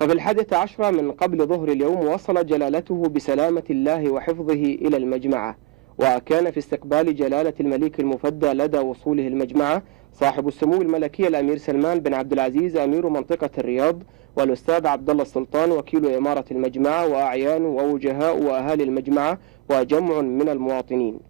ففي 11 من قبل ظهر اليوم وصل جلالته بسلامة الله وحفظه إلى المجمعة، وكان في استقبال جلالة الملك المفدى لدى وصوله المجمعة صاحب السمو الملكي الأمير سلمان بن عبد العزيز أمير منطقة الرياض، والأستاذ عبد الله السلطان وكيل إمارة المجمعة، وأعيان ووجهاء وأهالي المجمعة وجمع من المواطنين.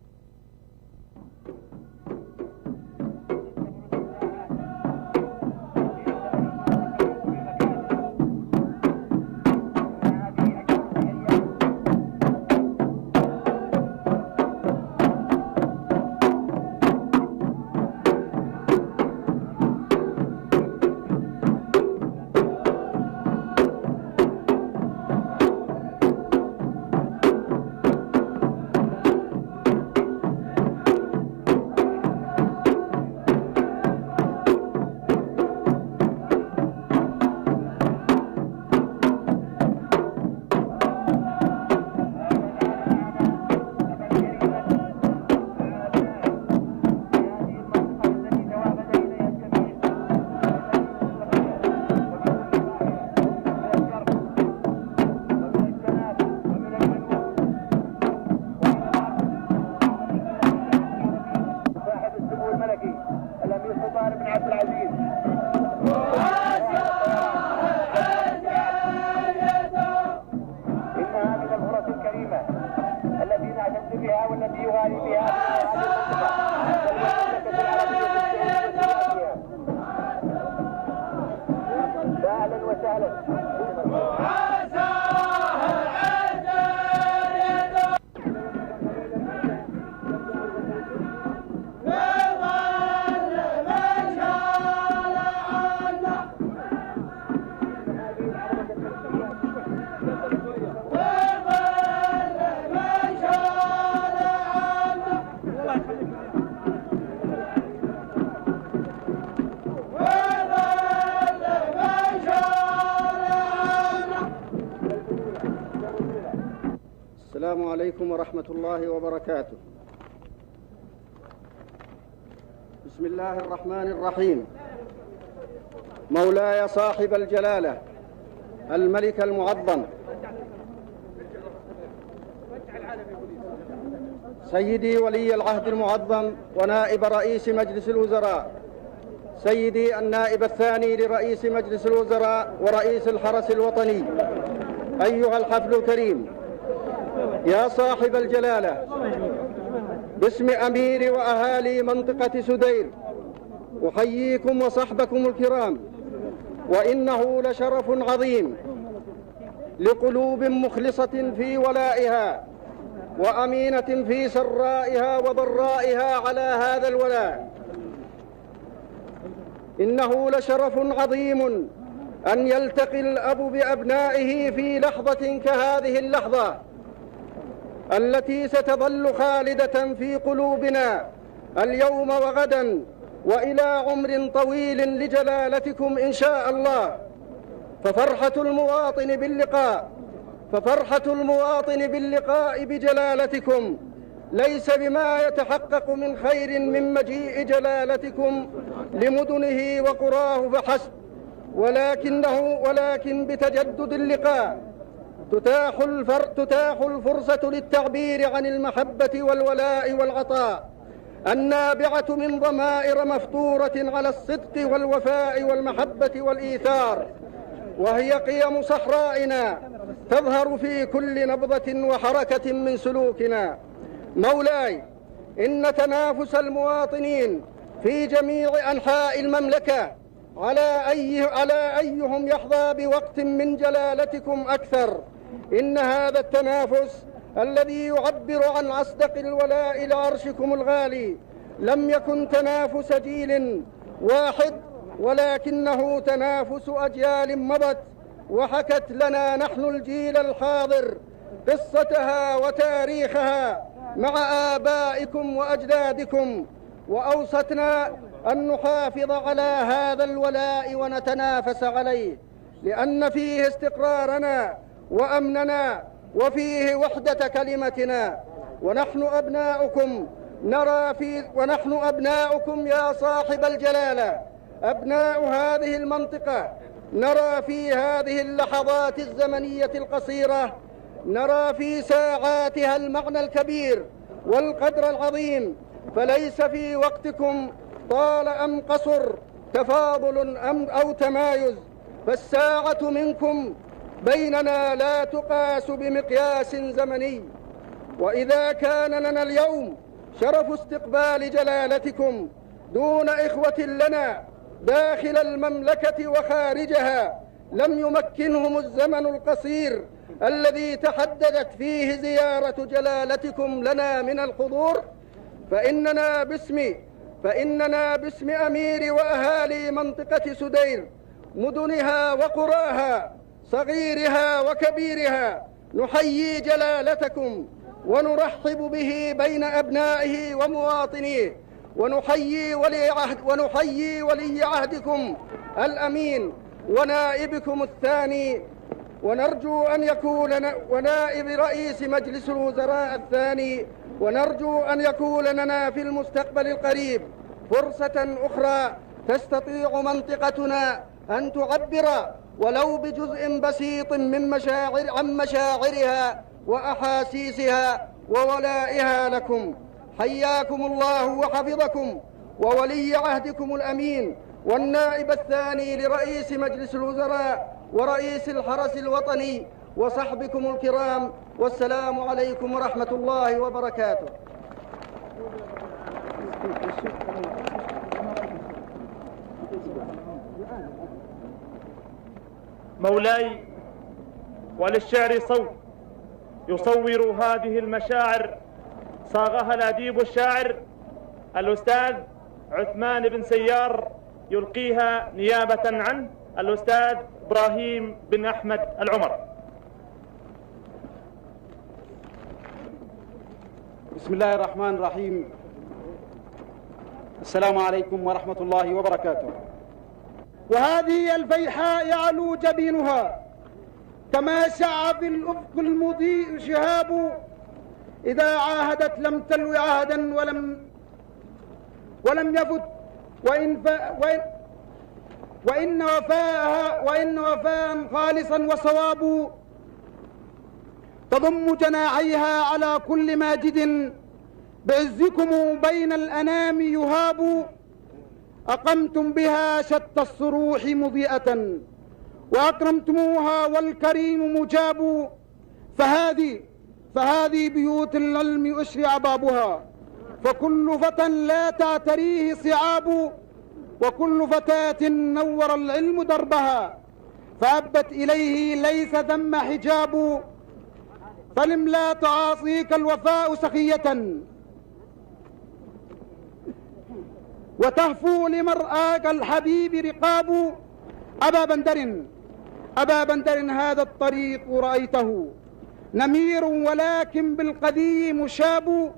السلام عليكم ورحمة الله وبركاته. بسم الله الرحمن الرحيم. مولاي صاحب الجلالة الملك المعظم سيدي ولي العهد المعظم ونائب رئيس مجلس الوزراء، سيدي النائب الثاني لرئيس مجلس الوزراء ورئيس الحرس الوطني، أيها الحفل الكريم، يا صاحب الجلالة، باسم أمير وأهالي منطقة سدير أحييكم وصحبكم الكرام، وإنه لشرف عظيم لقلوب مخلصة في ولائها وأمينة في سرائها وضرائها على هذا الولاء. إنه لشرف عظيم أن يلتقي الأب بأبنائه في لحظة كهذه اللحظة التي ستظل خالدة في قلوبنا اليوم وغدا وإلى عمر طويل لجلالتكم إن شاء الله. ففرحة المواطن باللقاء بجلالتكم ليس بما يتحقق من خير من مجيء جلالتكم لمدنه وقراه فحسب، ولكن بتجدد اللقاء تتاح الفرصة للتعبير عن المحبة والولاء والعطاء النابعة من ضمائر مفطورة على الصدق والوفاء والمحبة والإيثار، وهي قيم صحرائنا تظهر في كل نبضة وحركة من سلوكنا. مولاي، إن تنافس المواطنين في جميع أنحاء المملكة على أيهم يحظى بوقت من جلالتكم أكثر. إن هذا التنافس الذي يعبر عن أصدق الولاء لعرشكم الغالي لم يكن تنافس جيل واحد، ولكنه تنافس أجيال مضت وحكت لنا نحن الجيل الحاضر قصتها وتاريخها مع آبائكم وأجدادكم، وأوصتنا أن نحافظ على هذا الولاء ونتنافس عليه، لأن فيه استقرارنا وأمننا وفيه وحدة كلمتنا. ونحن أبناؤكم يا صاحب الجلالة، أبناء هذه المنطقة، نرى في هذه اللحظات الزمنية القصيرة، نرى في ساعاتها المعنى الكبير والقدر العظيم، فليس في وقتكم طال أم قصر، تفاضل أو تمايز، فالساعة منكم بيننا لا تقاس بمقياس زمني. وإذا كان لنا اليوم شرف استقبال جلالتكم دون إخوة لنا داخل المملكة وخارجها لم يمكنهم الزمن القصير الذي تحددت فيه زيارة جلالتكم لنا من الحضور، فإننا باسم أمير وأهالي منطقة سدير، مدنها وقراها، صغيرها وكبيرها، نحيي جلالتكم ونرحب به بين أبنائه ومواطنيه، ونحيي ولي عهدكم الأمين ونائبكم الثاني، ونرجو أن يكون ونائب رئيس مجلس الوزراء الثاني، ونرجو أن يكون لنا في المستقبل القريب فرصة أخرى تستطيع منطقتنا أن تعبر ولو بجزء بسيط عن مشاعرها وأحاسيسها وولائها لكم. حياكم الله وحفظكم، وولي عهدكم الأمين والنائب الثاني لرئيس مجلس الوزراء ورئيس الحرس الوطني وصحبكم الكرام، والسلام عليكم ورحمة الله وبركاته. مولاي، وللشعر صوت يصور هذه المشاعر صاغها الأديب الشاعر الأستاذ عثمان بن سيار، يلقيها نيابة عنه الأستاذ إبراهيم بن أحمد العمر. بسم الله الرحمن الرحيم. السلام عليكم ورحمة الله وبركاته. وهذه الفيحاء يعلو جبينها كما شع في الأفق المضيء شهاب، إذا عاهدت لم تلو عهدا ولم يفت، وإن وفاء خالصا وصواب، تضم جناحيها على كل ماجد، بعزكم بين الأنام يهاب، أقمتم بها شتى الصروح مضيئة، وأكرمتموها والكريم مجاب، فهذه بيوت العلم أشرع بابها، فكل فتى لا تعتريه صعاب، وكل فتاة نور العلم دربها، فأبت إليه ليس ثم حجاب، فلم لا تعاصيك الوفاء سخية، وتهفو لمرآك الحبيب رقاب. أبا بندر هذا الطريق رأيته نمير، ولكن بالقذي مشاب،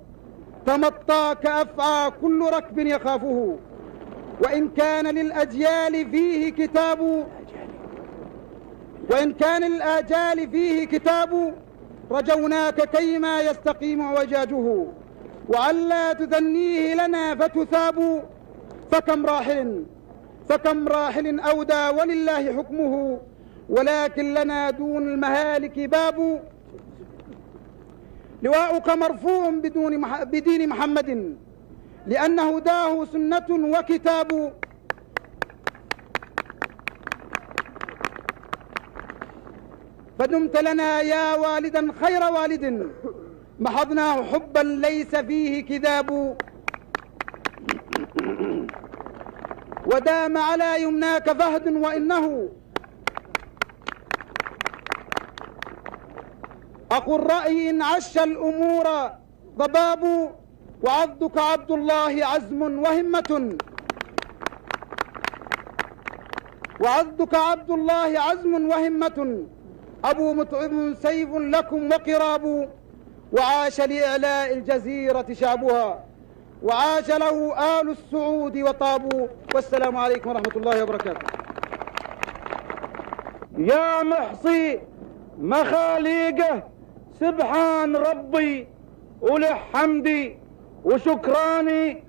تمطى كأفعى كل ركب يخافه، وإن كان للآجال فيه كتاب، رجوناك كيما يستقيم عوجاجه، وعلا تثنيه لنا فتثاب، فكم راحل أودى ولله حكمه، ولكن لنا دون المهالك باب. لواؤك مرفوع بدين محمد، لأن هداه سنة وكتاب. فدمت لنا يا والدا خير والد، محضناه حبا ليس فيه كذاب، ودام على يمناك فهد، وإنه أخو الرأي إن عش الأمور ضباب، وعضك عبد الله عزم وهمة، أبو مطعم سيف لكم وقراب، وعاش لإعلاء الجزيرة شعبها، وعاش له آل السعود وطابوا. والسلام عليكم ورحمة الله وبركاته. يا محصي مخاليقه سبحان ربي وله حمدي وشكراني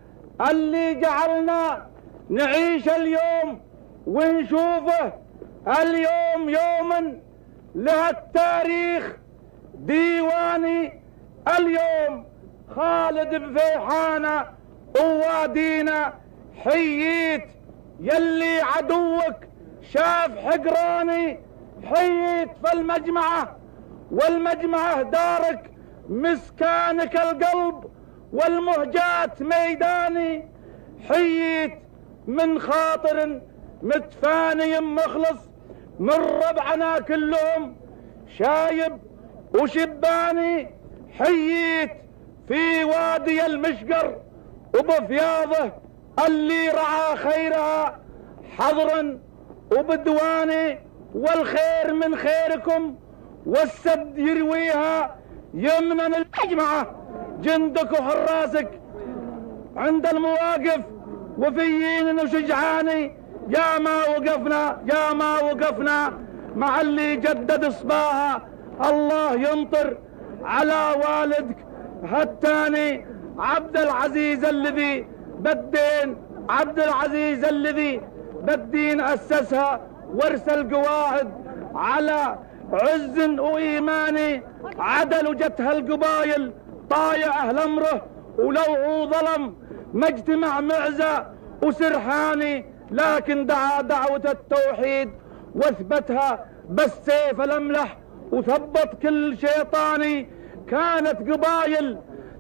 اللي جعلنا نعيش اليوم ونشوفه اليوم يوم لها التاريخ ديواني. اليوم خالد بفيحانة ووادينا حييت يلي عدوك شاف حقراني، حييت فالمجمعة والمجمعة دارك مسكانك القلب والمهجات ميداني، حييت من خاطر متفاني مخلص من ربعنا كلهم شايب وشباني، حييت في وادي المشقر وبفياضه اللي رعى خيرها حضرا وبدواني، والخير من خيركم والسد يرويها يمنا المجمعة جندك وحراسك عند المواقف وفيين وشجعاني. يا ما وقفنا مع اللي جدد صباها، الله يمطر على والدك هالتاني عبد العزيز الذي بالدين أسسها وارسل قواعد على عز وإيماني، عدل وجتها القبايل طايع أهل أمره، ولو هو ظلم ما اجتمع معزة وسرحاني، لكن دعا دعوة التوحيد واثبتها بالسيف الأملح وثبط كل شيطاني. كانت قبايل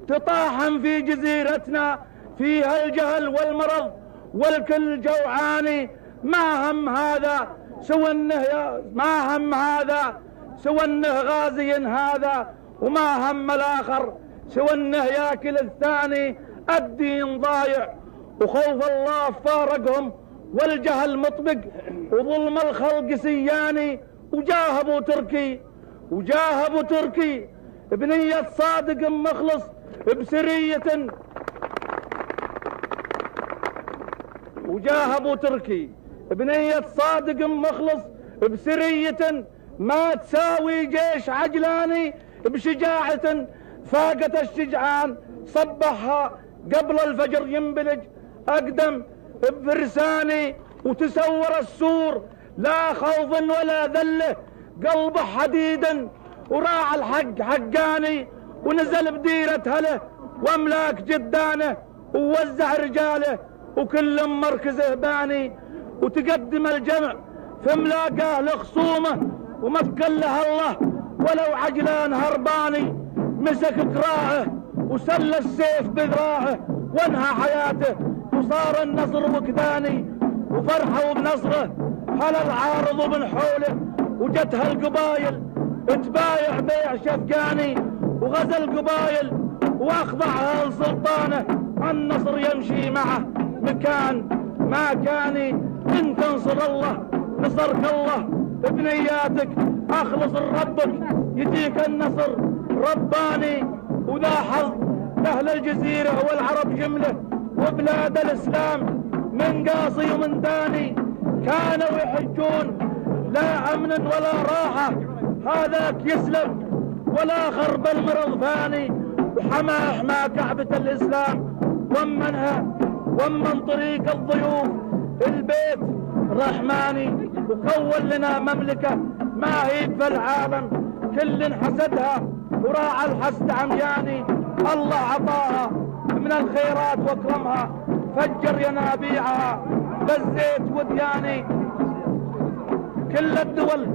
تطاحن في جزيرتنا فيها الجهل والمرض والكل جوعاني، ما هم هذا سوى انه غازي هذا، وما هم الاخر سوى انه ياكل الثاني. الدين ضايع وخوف الله فارقهم والجهل مطبق وظلم الخلق سياني، وجاهبوا تركي بنية صادق مخلص بسرية، ما تساوي جيش عجلاني بشجاعة فاقت الشجعان، صبحها قبل الفجر ينبلج أقدم بفرساني، وتسور السور لا خوف ولا ذله قلبه حديدا، وراع الحق حقاني ونزل بديرة هله واملاك جدانه ووزع رجاله وكل مركزه باني، وتقدم الجمع في ملاقاه لخصومه ومكن له الله ولو عجلان هرباني، مسك كراعه وسل السيف بذراعه وانهى حياته وصار النصر وكداني، وفرحوا بنصره هل العارض من حوله، وجتها القبايل تبايع بيع شفقاني، وغزا القبايل واخضعها لسلطانه، النصر يمشي معه مكان ما كاني. ان تنصر الله نصرك الله بنياتك، اخلص لربك يجيك النصر رباني. وذا حظ اهل الجزيره والعرب جمله وبلاد الاسلام من قاصي ومن داني، كانوا يحجون لا امن ولا راحه، هذاك يسلم والاخر بالمرض فاني، وحما كعبه الاسلام ومن طريق الضيوف البيت رحماني، وكون لنا مملكه ما هي في العالم كل حسدها وراعى الحسد عمياني، الله عطاها من الخيرات واكرمها فجر ينابيعها بالزيت ودياني، كل الدول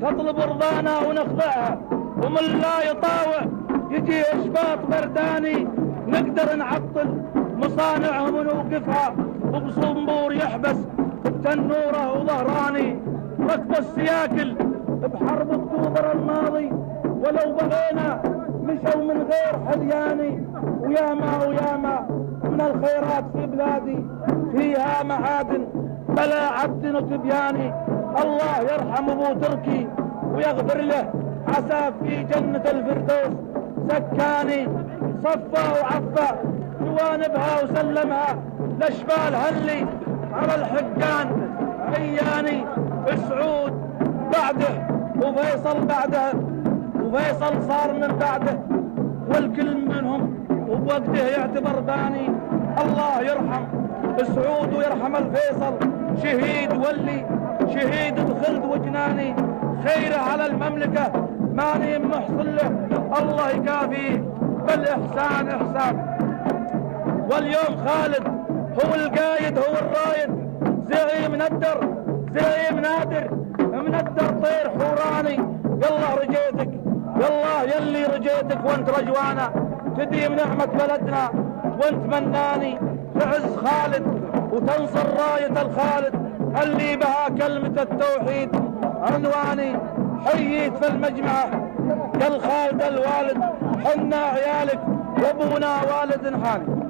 تطلب رضانا ونخضعها، ومن لا يطاوع يجي اشباط برداني، نقدر نعطل مصانعهم ونوقفها، وبصنبور يحبس بتنوره وظهراني، ركب السياكل بحرب اكتوبر الماضي ولو بغينا مشوا من غير حلياني، وياما من الخيرات في بلادي فيها معادن بلا عبد وتبياني، الله يرحم ابو تركي ويغفر له عسى في جنة الفردوس سكاني، صفى وعفى جوانبها وسلمها لاشبال هلي على الحقان عياني، سعود بعده وفيصل بعده، وفيصل صار من بعده والكل منهم وبوقته يعتبر باني، الله يرحم سعود ويرحم الفيصل شهيد واللي شهيدة خلد وجناني، خيره على المملكة ماني محصل له، الله يكافيه بالإحسان إحسان. واليوم خالد هو القايد هو الرايد، زعيم ندر زعيم نادر، مندر طير حوراني. يالله رجيتك يالله يلي رجيتك وانت رجوانا، تديم نعمة بلدنا وانت مناني. تعز خالد وتنصر راية الخالد اللي بها كلمة التوحيد عنواني. حييت في المجمعة قال خالد الوالد، حنا عيالك وابونا والد حاني.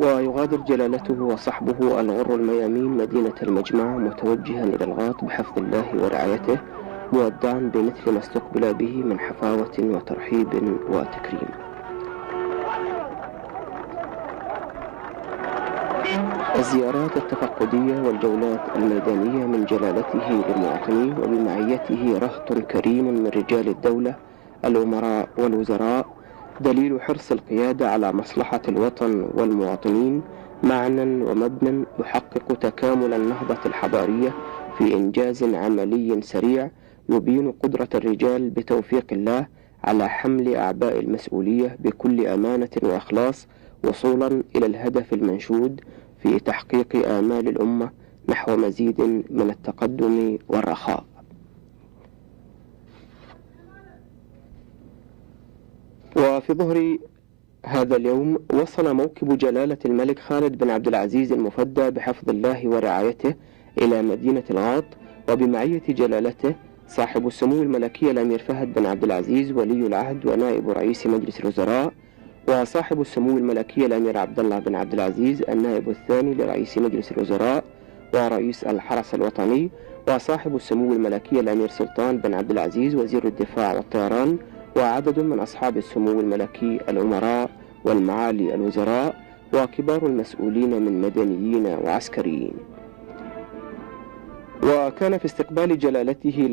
ويغادر جلالته وصحبه الغر الميامين مدينة المجمع متوجها إلى الغاط بحفظ الله ورعايته، مودعا بمثل ما استقبل به من حفاوة وترحيب وتكريم. الزيارات التفقدية والجولات الميدانية من جلالته للمواطنين وبمعيته رهط كريم من رجال الدولة الأمراء والوزراء دليل حرص القيادة على مصلحة الوطن والمواطنين معنى ومبنى يحقق تكامل النهضة الحضارية في إنجاز عملي سريع يبين قدرة الرجال بتوفيق الله على حمل أعباء المسؤولية بكل أمانة وإخلاص وصولا إلى الهدف المنشود في تحقيق آمال الأمة نحو مزيد من التقدم والرخاء. وفي ظهر هذا اليوم وصل موكب جلالة الملك خالد بن عبد العزيز المفدى بحفظ الله ورعايته إلى مدينة الغاط، وبمعية جلالته صاحب السمو الملكي الأمير فهد بن عبد العزيز ولي العهد ونائب رئيس مجلس الوزراء، وصاحب السمو الملكي الأمير عبد الله بن عبد العزيز النائب الثاني لرئيس مجلس الوزراء ورئيس الحرس الوطني، وصاحب السمو الملكي الأمير سلطان بن عبد العزيز وزير الدفاع والطيران، وعدد من أصحاب السمو الملكي الأمراء والمعالي الوزراء وكبار المسؤولين من مدنيين وعسكريين. وكان في استقبال جلالته